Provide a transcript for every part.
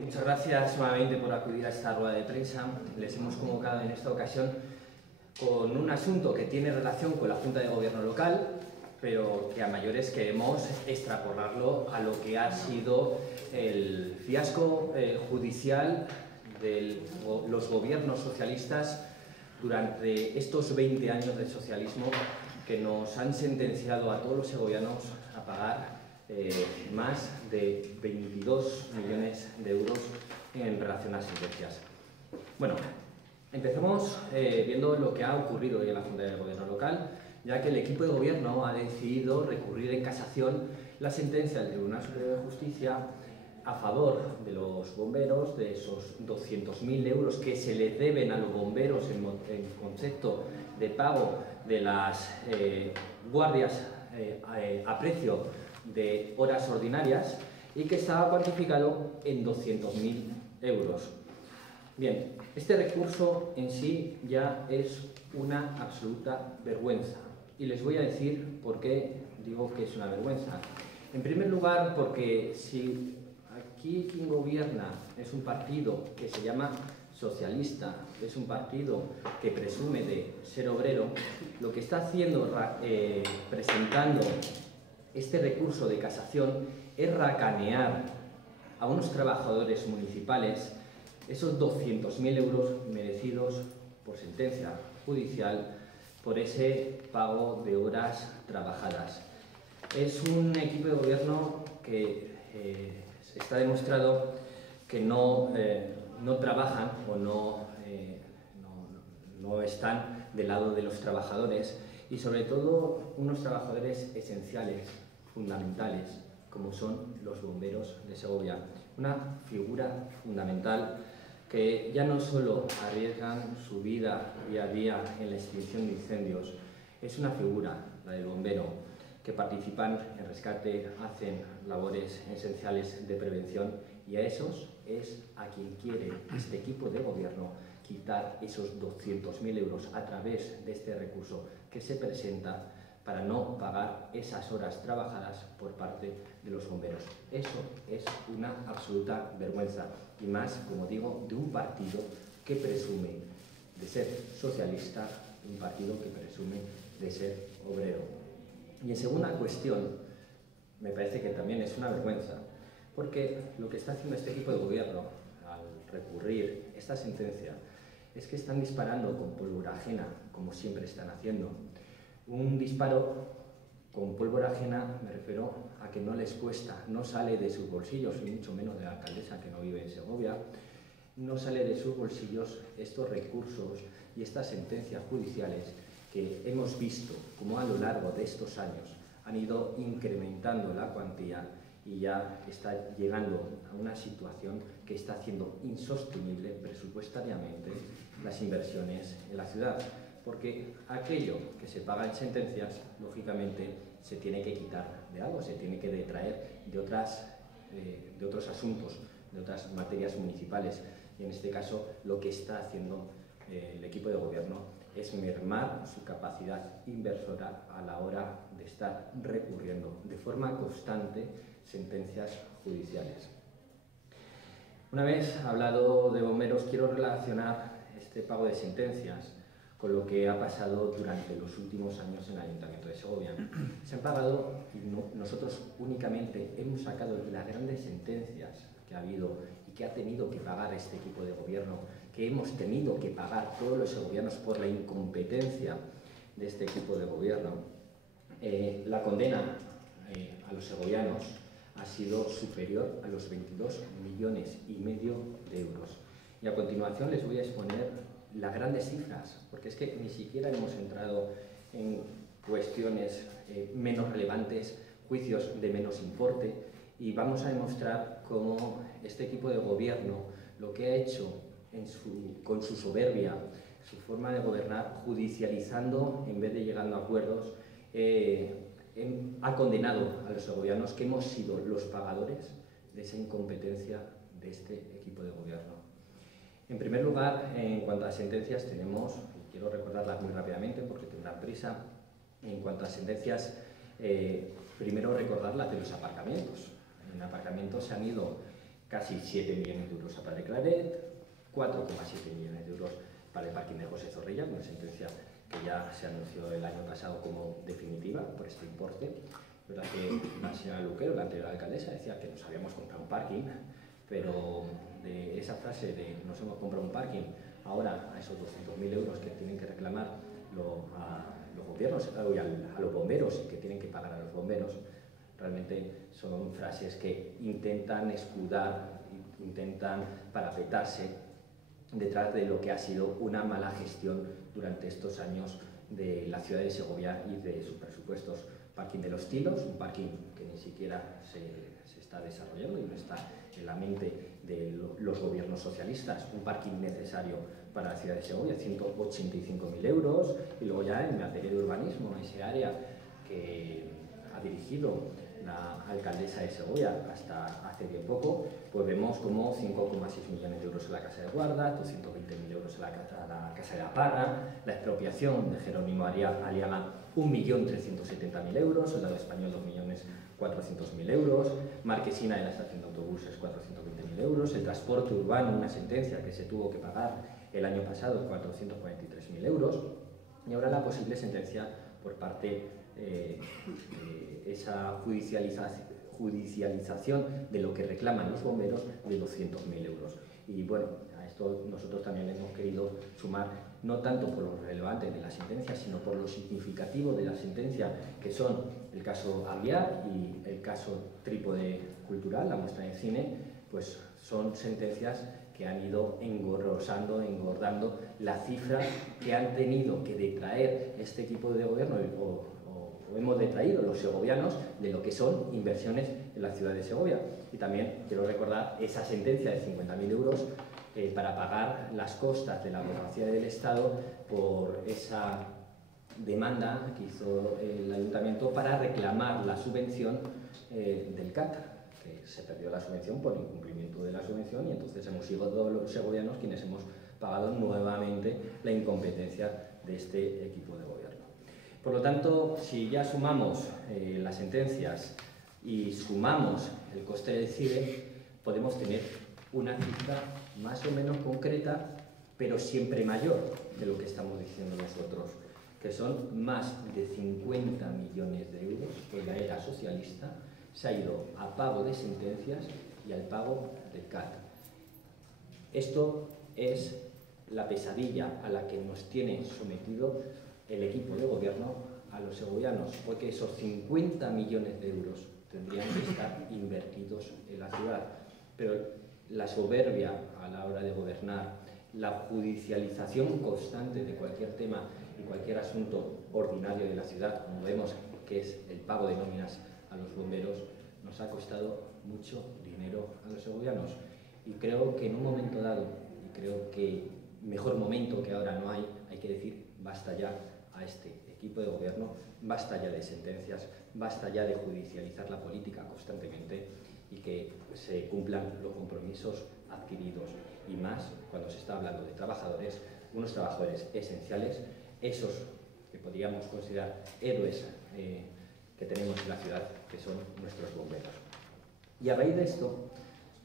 Muchas gracias nuevamente por acudir a esta rueda de prensa. Les hemos convocado en esta ocasión con un asunto que tiene relación con la Junta de Gobierno local, pero que a mayores queremos extrapolarlo a lo que ha sido el fiasco judicial de los gobiernos socialistas durante estos 20 años de socialismo, que nos han sentenciado a todos los segovianos a pagar más de 22 millones de euros en relación a las sentencias. Bueno, empecemos viendo lo que ha ocurrido hoy en la Junta de Gobierno local, ya que el equipo de gobierno ha decidido recurrir en casación la sentencia del Tribunal Superior de Justicia a favor de los bomberos, de esos 200.000 euros que se les deben a los bomberos en concepto de pago de las guardias a precio de horas ordinarias, y que estaba cuantificado en 200.000 euros. Bien, este recurso en sí ya es una absoluta vergüenza, y les voy a decir por qué digo que es una vergüenza. En primer lugar, porque si aquí quien gobierna es un partido que se llama socialista, es un partido que presume de ser obrero, lo que está haciendo presentando este recurso de casación es racanear a unos trabajadores municipales esos 200.000 euros merecidos por sentencia judicial por ese pago de horas trabajadas. Es un equipo de gobierno que está demostrado que no trabajan o no están del lado de los trabajadores, y sobre todo unos trabajadores esenciales, fundamentales, como son los bomberos de Segovia. Una figura fundamental que ya no solo arriesgan su vida día a día en la extinción de incendios, es una figura, la del bombero, que participan en rescate, hacen labores esenciales de prevención, y a esos es a quien quiere este equipo de gobierno quitar esos 200.000 euros a través de este recurso que se presenta para no pagar esas horas trabajadas por parte de los bomberos. Eso es una absoluta vergüenza, y más, como digo, de un partido que presume de ser socialista, un partido que presume de ser obrero. Y en segunda cuestión, me parece que también es una vergüenza, porque lo que está haciendo este equipo de gobierno al recurrir esta sentencia es que están disparando con pólvora ajena, como siempre están haciendo. Un disparo con pólvora ajena me refiero a que no les cuesta, no sale de sus bolsillos, y mucho menos de la alcaldesa, que no vive en Segovia, no sale de sus bolsillos estos recursos y estas sentencias judiciales que hemos visto como a lo largo de estos años han ido incrementando la cuantía, y ya está llegando a una situación que está haciendo insostenible presupuestariamente las inversiones en la ciudad, porque aquello que se paga en sentencias, lógicamente, se tiene que quitar de algo, se tiene que detraer de otros asuntos, de otras materias municipales, y en este caso lo que está haciendo el equipo de gobierno es mermar su capacidad inversora a la hora de estar recurriendo de forma constante sentencias judiciales. Una vez hablado de bomberos, quiero relacionar este pago de sentencias con lo que ha pasado durante los últimos años en el Ayuntamiento de Segovia. Se han pagado, y nosotros únicamente hemos sacado las grandes sentencias que ha habido y que ha tenido que pagar este equipo de gobierno, que hemos tenido que pagar todos los segovianos por la incompetencia de este equipo de gobierno. La condena a los segovianos ha sido superior a los 22,5 millones de euros. Y a continuación les voy a exponer las grandes cifras, porque es que ni siquiera hemos entrado en cuestiones menos relevantes, juicios de menos importe, y vamos a demostrar cómo este equipo de gobierno lo que ha hecho con su soberbia, su forma de gobernar, judicializando en vez de llegando a acuerdos, ha condenado a los segovianos, que hemos sido los pagadores de esa incompetencia de este equipo de gobierno. En primer lugar, en cuanto a sentencias, tenemos, y quiero recordarlas muy rápidamente porque tendrán prisa, en cuanto a sentencias, primero recordar las de los aparcamientos. En aparcamientos se han ido casi 7 millones de euros para el Claret, 4,7 millones de euros para el parking de José Zorrilla, una sentencia que ya se anunció el año pasado como definitiva por este importe. Es verdad que la señora Luquero, la anterior alcaldesa, decía que nos habíamos comprado un parking, pero de esa frase de nos hemos comprado un parking, ahora a esos 200.000 euros que tienen que reclamar a los gobiernos, a los bomberos y que tienen que pagar a los bomberos, realmente son frases que intentan escudar, intentan parapetarse detrás de lo que ha sido una mala gestión durante estos años de la ciudad de Segovia y de sus presupuestos. Parking de los Tilos, un parking que ni siquiera se está desarrollando y no está en la mente de los gobiernos socialistas, un parking necesario para la ciudad de Segovia, 185.000 euros, y luego ya en materia de urbanismo, ese área que ha dirigido la alcaldesa de Segovia hasta hace bien poco, pues vemos como 5,6 millones de euros en la Casa de Guarda, 220.000 euros en la Casa de la Parra, la expropiación de Jerónimo Aliaga, 1.370.000 euros, el lado español 2.400.000 euros, Marquesina de la estación de autobuses 420.000 euros, el transporte urbano, una sentencia que se tuvo que pagar el año pasado, 443.000 euros, y ahora la posible sentencia por parte esa judicialización de lo que reclaman los bomberos de 200.000 euros. Y bueno, a esto nosotros también le hemos querido sumar, no tanto por lo relevante de la sentencia, sino por lo significativo de la sentencia, que son el caso Aviar y el caso Trípode Cultural, la muestra de cine, pues son sentencias que han ido engordando la cifra que han tenido que detraer este equipo de gobierno o hemos detraído los segovianos de lo que son inversiones en la ciudad de Segovia. Y también quiero recordar esa sentencia de 50.000 euros para pagar las costas de la abogacía del Estado por esa demanda que hizo el ayuntamiento para reclamar la subvención del CAT, que se perdió la subvención por incumplimiento de la subvención, y entonces hemos sido todos los segovianos quienes hemos pagado nuevamente la incompetencia de este equipo de gobierno. Por lo tanto, si ya sumamos las sentencias y sumamos el coste del CIBE, podemos tener una cifra más o menos concreta, pero siempre mayor de lo que estamos diciendo nosotros, que son más de 50 millones de euros que la era socialista se ha ido a pago de sentencias y al pago del CAT. Esto es la pesadilla a la que nos tiene sometido el equipo de gobierno a los segovianos, porque esos 50 millones de euros tendrían que estar invertidos en la ciudad. Pero la soberbia a la hora de gobernar, la judicialización constante de cualquier tema y cualquier asunto ordinario de la ciudad, como vemos que es el pago de nóminas a los bomberos, nos ha costado mucho dinero a los segovianos. Y creo que en un momento dado, y creo que mejor momento que ahora no hay que decir basta ya a este equipo de gobierno, basta ya de sentencias, basta ya de judicializar la política constantemente y que se cumplan los compromisos adquiridos, y más cuando se está hablando de trabajadores, unos trabajadores esenciales, esos que podríamos considerar héroes que tenemos en la ciudad, que son nuestros bomberos. Y a raíz de esto,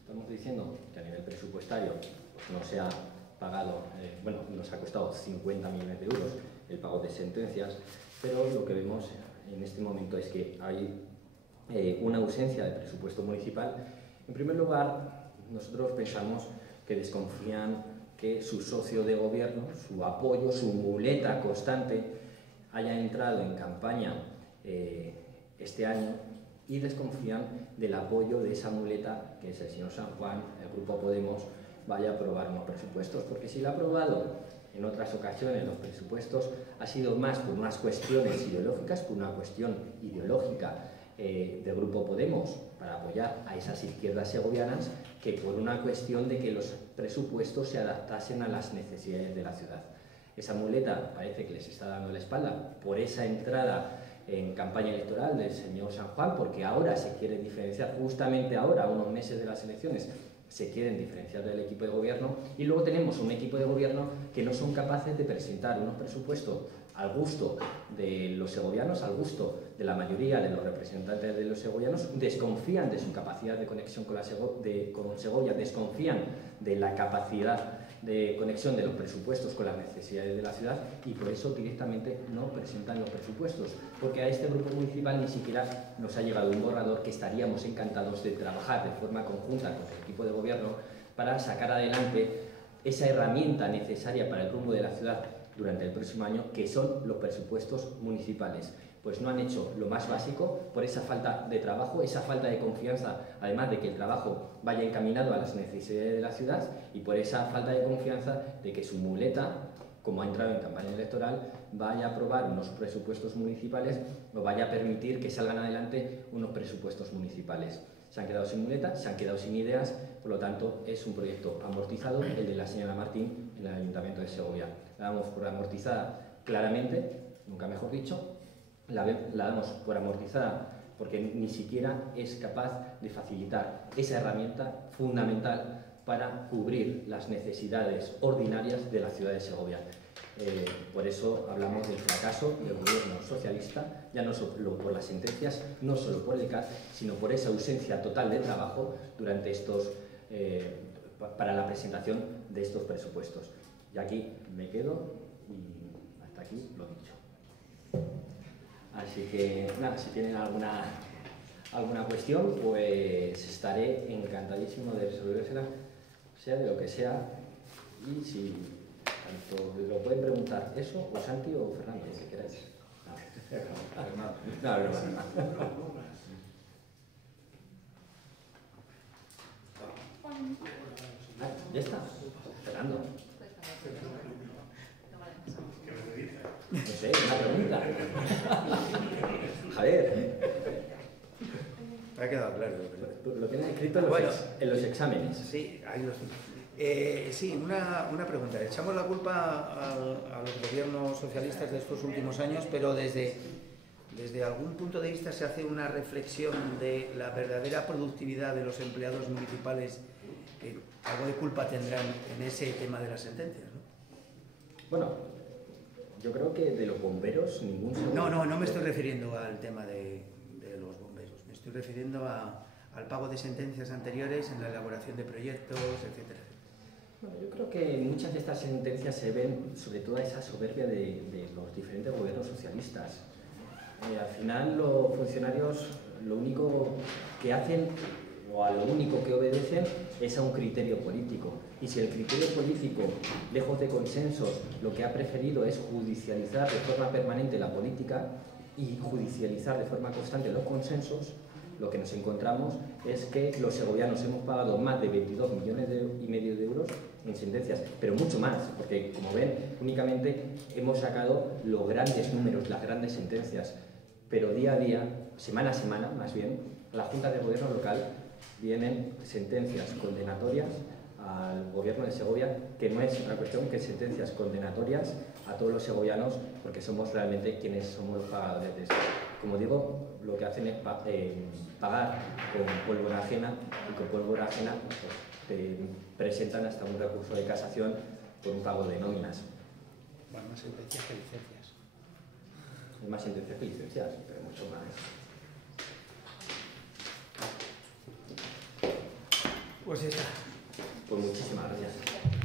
estamos diciendo que a nivel presupuestario pues no se ha pagado, bueno, nos ha costado 50 millones de euros el pago de sentencias, pero lo que vemos en este momento es que hay una ausencia de presupuesto municipal. En primer lugar, nosotros pensamos que desconfían que su socio de gobierno, su apoyo, su muleta constante, haya entrado en campaña este año, y desconfían del apoyo de esa muleta, que es el señor San Juan, el Grupo Podemos, vaya a aprobar unos presupuestos, porque si lo ha aprobado en otras ocasiones los presupuestos ha sido más por unas cuestiones ideológicas, por una cuestión ideológica del Grupo Podemos para apoyar a esas izquierdas segovianas, que por una cuestión de que los presupuestos se adaptasen a las necesidades de la ciudad. Esa muleta parece que les está dando la espalda por esa entrada en campaña electoral del señor San Juan, porque ahora se quiere diferenciar, justamente ahora, a unos meses de las elecciones, se quieren diferenciar del equipo de gobierno, y luego tenemos un equipo de gobierno que no son capaces de presentar unos presupuestos al gusto de los segovianos, al gusto de la mayoría de los representantes de los segovianos, desconfían de su capacidad de conexión con Segovia, desconfían de la capacidad de conexión de los presupuestos con las necesidades de la ciudad y por eso directamente no presentan los presupuestos, porque a este grupo municipal ni siquiera nos ha llegado un borrador que estaríamos encantados de trabajar de forma conjunta con el equipo de gobierno para sacar adelante esa herramienta necesaria para el rumbo de la ciudad durante el próximo año, que son los presupuestos municipales. Pues no han hecho lo más básico por esa falta de trabajo, esa falta de confianza, además de que el trabajo vaya encaminado a las necesidades de la ciudad y por esa falta de confianza de que su muleta, como ha entrado en campaña electoral, vaya a aprobar unos presupuestos municipales o vaya a permitir que salgan adelante unos presupuestos municipales. Se han quedado sin muleta, se han quedado sin ideas, por lo tanto es un proyecto amortizado, el de la señora Martín en el Ayuntamiento de Segovia. La damos por amortizada claramente, nunca mejor dicho, la damos por amortizada porque ni siquiera es capaz de facilitar esa herramienta fundamental para cubrir las necesidades ordinarias de la ciudad de Segovia. Por eso hablamos del fracaso del gobierno socialista, ya no solo por las sentencias, no solo por el CAS, sino por esa ausencia total de trabajo durante para la presentación de estos presupuestos. Y aquí me quedo y hasta aquí lo dicho. Así que, nada, si tienen alguna cuestión, pues estaré encantadísimo de resolvérsela, sea de lo que sea, y si tanto lo pueden preguntar eso, o Santi o Fernando, si queráis. Ya está, Fernando. No sé, una pregunta. Javier. Me ha quedado claro. Lo tienes escrito en los exámenes. Sí, ahí lo sí. Sí, una pregunta. Echamos la culpa a los gobiernos socialistas de estos últimos años, pero desde algún punto de vista se hace una reflexión de la verdadera productividad de los empleados municipales, que algo de culpa tendrán en ese tema de las sentencias, ¿no? Bueno, yo creo que de los bomberos ningún... No me estoy refiriendo al tema de los bomberos. Me estoy refiriendo al pago de sentencias anteriores en la elaboración de proyectos, etcétera. Bueno, yo creo que muchas de estas sentencias se ven sobre todo esa soberbia de los diferentes gobiernos socialistas. Al final los funcionarios lo único que hacen o a lo único que obedecen es a un criterio político. Y si el criterio político, lejos de consensos, lo que ha preferido es judicializar de forma permanente la política y judicializar de forma constante los consensos, lo que nos encontramos es que los segovianos hemos pagado más de 22,5 millones de euros en sentencias, pero mucho más, porque como ven, únicamente hemos sacado los grandes números, las grandes sentencias, pero día a día, semana a semana más bien, a la Junta de Gobierno local vienen sentencias condenatorias al gobierno de Segovia, que no es otra cuestión que sentencias condenatorias a todos los segovianos, porque somos realmente quienes somos los pagadores de esto. Como digo, lo que hacen es pagar con pólvora ajena, y con pólvora ajena pues, te presentan hasta un recurso de casación por un pago de nóminas. Bueno, más sentencias que licencias. Hay más sentencias que licencias, pero mucho más. Pues ya está. Pues muchísimas gracias.